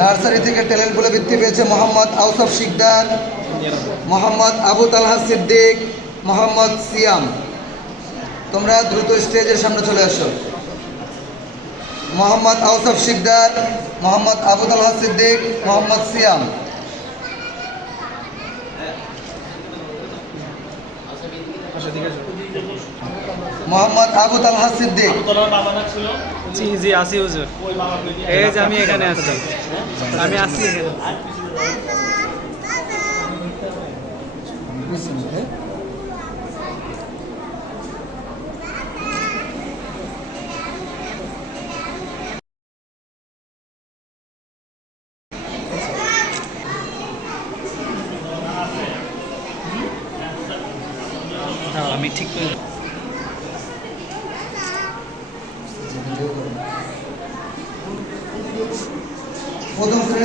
Nursery থেকে ট্যালেন্টগুলো বৃত্তি পেয়েছে মোহাম্মদ আউসাফ শিকদার, মোহাম্মদ আবু তালহা সিদ্দিক, মোহাম্মদ সিয়াম। তোমরা দ্রুত স্টেজের সামনে চলে আসো। মোহাম্মদ আউসাফ শিকদার, মোহাম্মদ আবু তালহা সিদ্দিক, মোহাম্মদ সিয়াম। মোহাম্মদ আবু তালহা সিদ্দিক। জি জি আসি হুজুর, এই যে আমি এখানে আছি, আমি আছি এখানে। আমি ঠিক করে প্রথম শ্রেণী